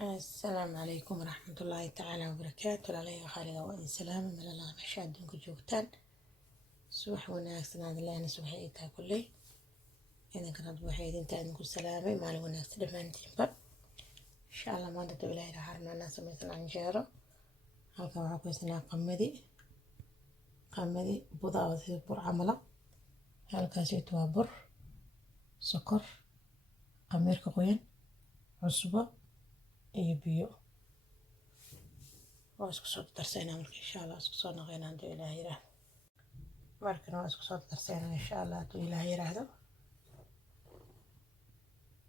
السلام عليكم ورحمة الله تعالى وبركاته. لالي خالي وإن سلام من الله مشاهد دونك جوجتان subax wanaagsan aad leena subax ay taa kulay idinkana waxay idinta idinku salaamay maalin wanaagsan dhamaantiinba insha Allah maanta dib ilaahay raxarnaa samaysan anjeero halka waxa ku isnaa qamadi budaa sida bur camala halkaas waa bur sokor qameerka qoyan cusbo iyo biyo waa isku soo darsaynaa marka insha Allah isku soo naqaynaa dib ilaahay markana waa isku soo darsaynaa insha Allah dib ilaahay yiraahdo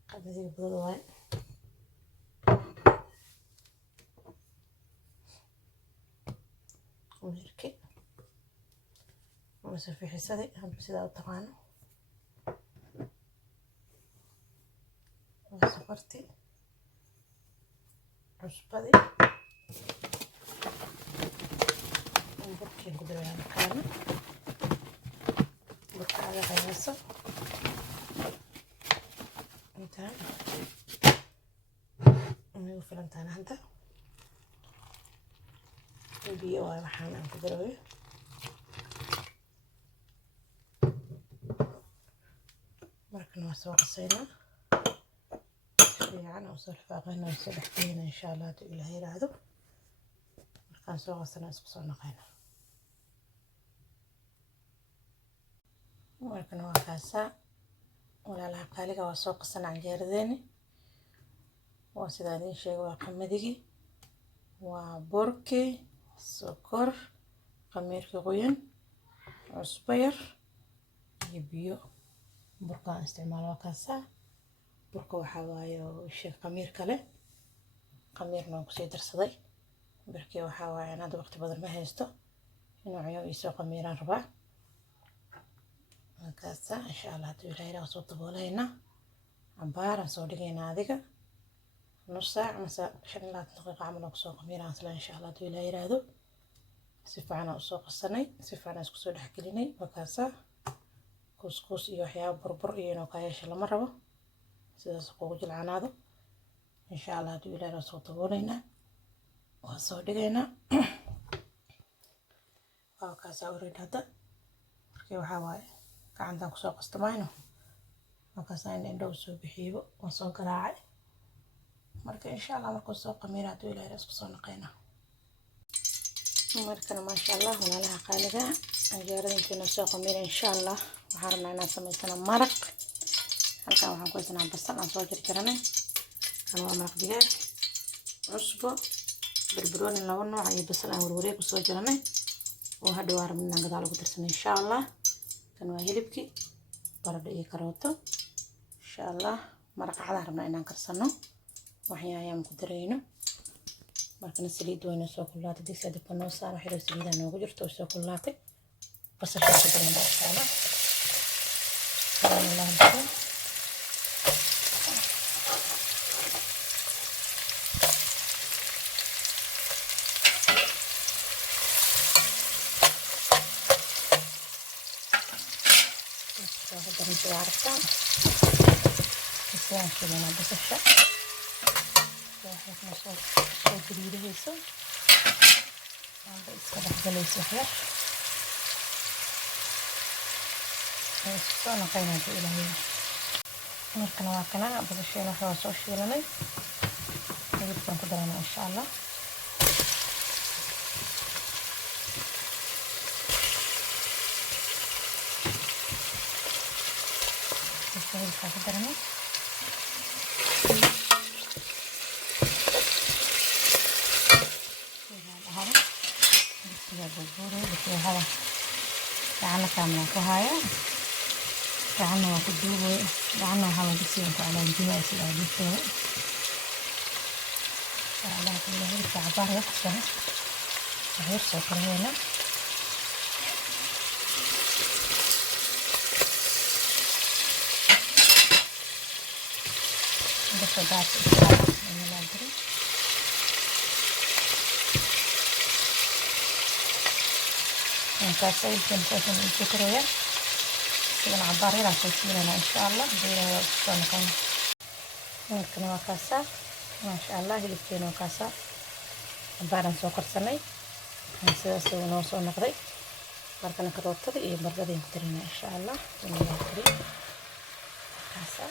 qamadi budada waa qameerka وصفي حسادي هم بسيطة طبعا وصفرتي عصبتي ونبكي نقدر على مكانه بكي على غياسة انتهى ونوفر انتهى هندا البيئة وحانا نقدر markan soo qasayna fiican oo soo faaqayna soo dhaxayna insha Allah dib ilaahay yiraahdo markan soo qasayna isku soo naqayna markan waa kaasa walaalaha qaaliga waa soo qasana anjeeradeeni waa sida idin sheegay waa qamadigi waa burki sokor qameerka qoyan cusbo yar iyo biyo burka isticmaalo kaasa burka waxa waayo sheeg qameer kale qameerna ku sii darsaday burkii waxa waayo anad waqti badan ma haysto inuu ciyo isoo qameeraan rabaa kaasa insha Allah dib ilaahay soo taboolayna abaaran soo dhigayna adiga nus saac masa 5 daqiiqo camal ku soo qameeraan isla insha Allah dib ilaahay yiraahdo si fiican u soo qasanay si fiican isku soo dhaxgelinay kaasa couscous iyo waxyaabo burbur iyo inoo ka yeesho lama rabo sidaas ugu jilcanaado insha Allah dib ilaahay soo taboolayna waa soo dhigayna waa kaasa uridada markii waxa waaye gacanta ku soo qastamayno markaas aan indhow soo bixiyo oo soo garaacay marka insha Allah markuu soo qameera dib ilaahay isku soo naqayna markana ma sha Allah walaalaha qaaliga anjeerada inta soo qameera insha Allah waxaan rabnaa inaan samaysano maraq halkan waxaan ku haysanaa basal aan soo jarjaranay kan waa maraq digaag cusbo barbarooni laba nooc iyo basal aan warwareeg ku soo jaranay oo hadda waa rabnaa gadaal ugu darsanay insha Allah kan waa hilibki baradho iyo karooto insha Allah maraq cad rabnaa inaan karsano waxyaayaan ku dareyno markana saliid wayna soo kulaatay digsiga dabka noo saaro xiro saliid aan ugu jirto soo kulaatay basal ku dareyno insha Allah عرفتان الساعة شلنا بس الشق واحد نصوص جديدة هيسو هذا يسكبح جليس وحيح هيسونا قينا إلى هنا مركنا واقنا بس الشيء نحن وصوش شيلنا نجيبكم قدرنا إن شاء الله الحاجة درنا هذا بس يا بوجوري بس هذا تعالى كاملة كهاية تعالى وكدوه تعالى هذا بس ينفع على الجماعة سلالة فيه تعالى كله تعبار يحصل ويحصل كلنا بس بعد من الأدري كاسة يمكن تكون الفكرة كده عبارة راح تسيلنا إن شاء الله دي سونكم ممكن وكاسة maasha allah hilibkeena kaasa baaran soo karsanay sidaas uu noo soo noqday markana karootada iyo baradhada ku darina insha allah inuu kariyo kaasa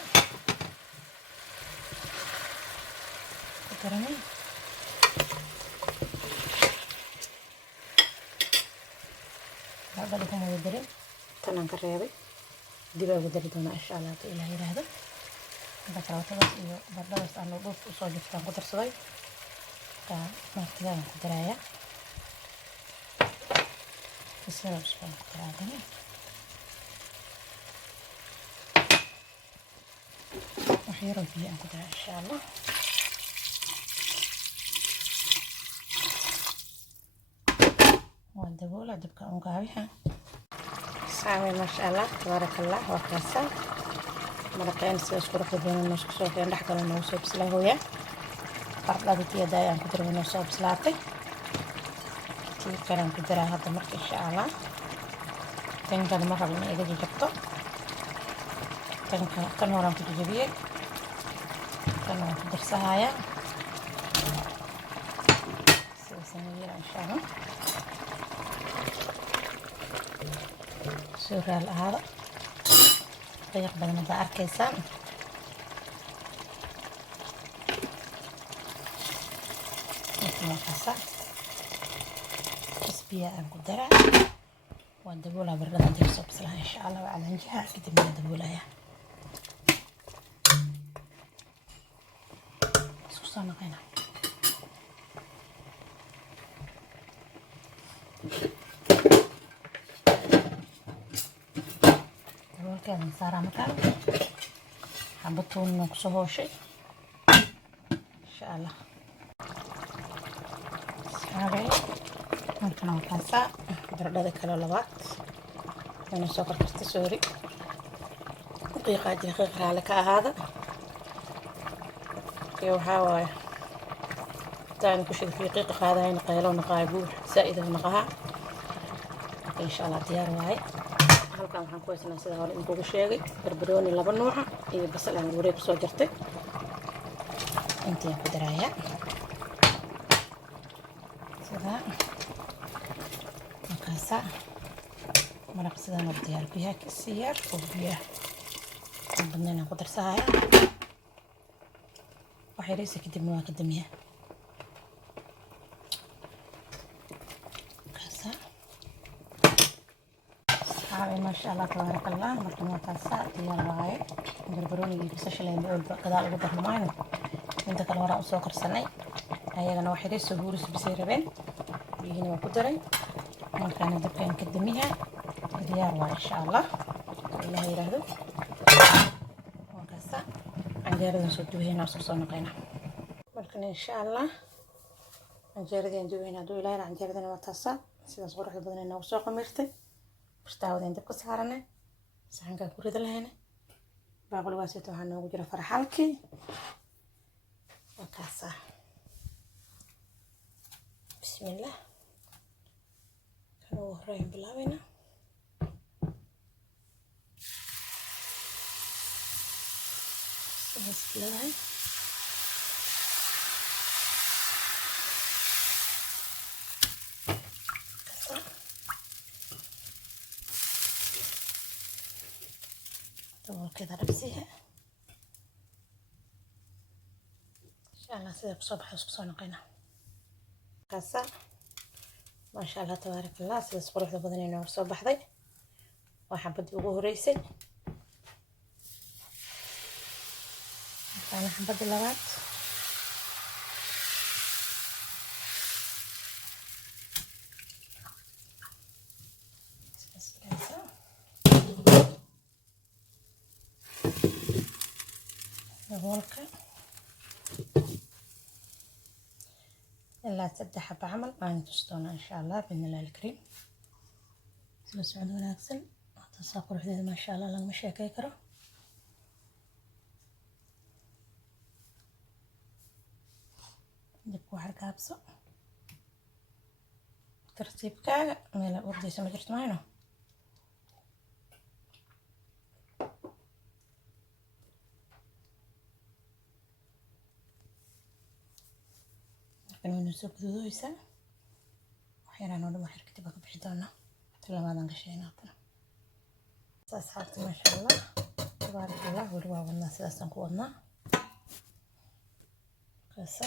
ku darina baradhada kuma darin tanan ka reebay dib ugu dari doona insha allah ta ilaahay yiraahdo karootada iyo baradhada aan loo dhoof soo jirtaan ku darsaday ka martiga ku daraya isla usbaan ku daraya waxyaro biyo aan ku daraa insha allah waan daboola dabka aan gaabiha saamay masha allah tabarakallah waa kaasa maraqeen sida isku raxdeen noo soo keen dhex galan noo soo bislaahoya baradhada tiyada ayaan ku daray noo soo bislaatay tii kalan ku daraa hadda marka insha allah tankan ma rabin iga jabto kan horaan ku jabiyay kan waan ku darsahayaa سنير إن شاء الله سورة هذا طريق بدنا دار كيسان مثل ما قصة تسبية القدرة وندبولها بالرضا دي بصلها إن شاء الله وعلى نجها كده من ندبولها سوسنا قينا كان صار مكان حبطون نقصه شيء إن شاء الله هذا ممكن أوقاسا برد هذا كله لبات أنا سكر كستسوري دقيقة على هذا كيو حاوي تاني كشيء دقيقة هذا هنا قيلون قايبوح زائدة نقها إن شاء الله ديار واي halkan waxaan ku haysnaa sida hore inkugu sheegay barbarooni laba nooca iyo basal aan wareeg soo jartay intii ku daraya sida makaasa maraq sida noo diyaar biyaha kisiyaar oo biyaha badnaan ku darsaaya waxay reeysa kadib waa ka damiya ما شاء الله تبارك الله مركنا تاسع ديال واي بربروني بسش اللي بقول كذا لو بدنا معنا انت كل وراء سكر سنه ايغنا وحيد سهورس بسيربين بيجينا وقدرين مركنا دبكان كدميها ديال واي ان شاء الله الله يرهدو وكاسا عندنا نسدو هنا وصوصنا قينا مركنا ان شاء الله عندنا ندو هنا دو الى عندنا وتاسع سيده صغيره بدنا نو سو قمرتي برتاودين دبك سارنا سحنكا ku rida lahayna baaqul waasito waxaa noogu jira farxalkii wakaasa bismillah kan ugu horeyn bilaabeyna bismillah كذا ربسيها إن شاء الله سيدك صبح وصبصون قينا كاسة ما شاء الله تبارك الله سيدك صبح بدني نور صبح ذي وحبد بقوه ريسي أنا حبد اللغات هولك إلا تبدأ بعمل أنا تشتونه إن شاء الله بإذن الله الكريم بس عندنا أكسل تساقر حديد ما شاء الله لما شيء كيكره دب واحد كابسة ترتيب كاع ميلا وردي سما جرت معنا inuu soo guduudaysa waxyaraan oo dhan wax yar kadib ka bixi doonaa talabaadan gashaynaa tan asxaabta maasha Allah tabarakallah wali waa wadnaa sidaasaan ku wadnaa kasa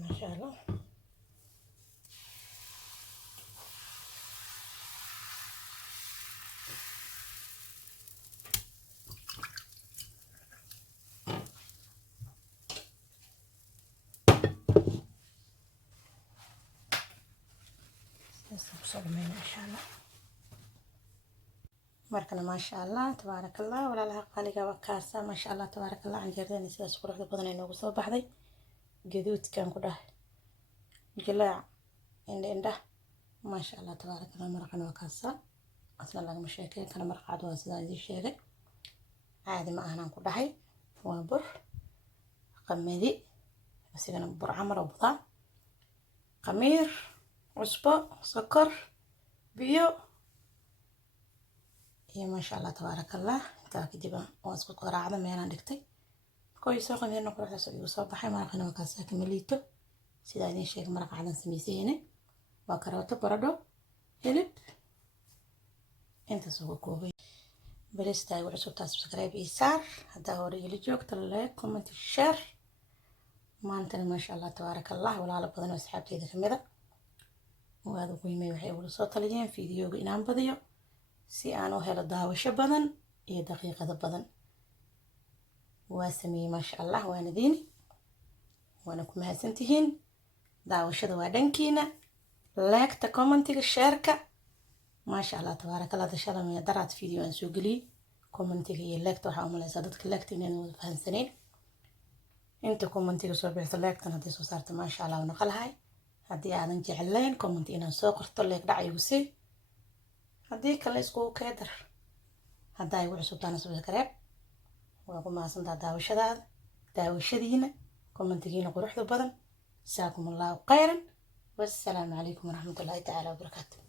ما شاء الله صدمين إن شاء الله مركنا ما شاء الله تبارك الله ولا لها قالقة وكاسة ما شاء الله تبارك الله عن جردين سيداس قروح بدنا إنه قصوا بحذي جذوت كان كده جلاع عنده ما شاء الله تبارك الله مرقنا وكاسة أصلا لقى مشاكل كان مرق عدوى سيدا ذي الشيء عادي ما أنا كده هاي وبر قمدي بس أنا بر عمر وبضاع قمير عصبة سكر بيو هي ما شاء الله تبارك الله تاكدبا واسكو قراعة ما أنا دكتي كويس سوق ميرنا كل حسب يوصل بحي مرقنا وكاسة كمليته سيدا ذي الشيء مرق عدن سميسينه وكروته بردو هلب انت سوق كوبي بلستا وعصب سبسكرايب إيسار هذا هو رجلي جوك تلاقي كومنت الشير ما أنت ما شاء الله تبارك الله ولا على بدن وسحابتي ذا كمذا وهذا قيمة وحيول صوت لجين فيديو إنام بديو سي أنا وهلا داوشة بدن هي دقيقة بدن واسمي ما شاء الله وأنا ديني وأنا كم هسنتهين داوشة دوادنكينا لايك كومنتي الشاركة ما شاء الله تبارك الله تشاء من درات فيديو أن سوقلي كومنتي لايك توحى وملا صدقك لايك تنين فهنسنين انت كومنتي سو بيحث لايك تنادي سو صارت ما شاء الله ونقل هاي هدي aadan jeclayn comment inaan soo qorto leeg dhacayo si hadii kale isku keedar haday igu cusubtaan subscribe waa ku maasantaa daawashadiina commentigiina quruxda badan jazaakumullahu khayran wassalamu alaykum warahmatullahi ta'ala wabarakatuh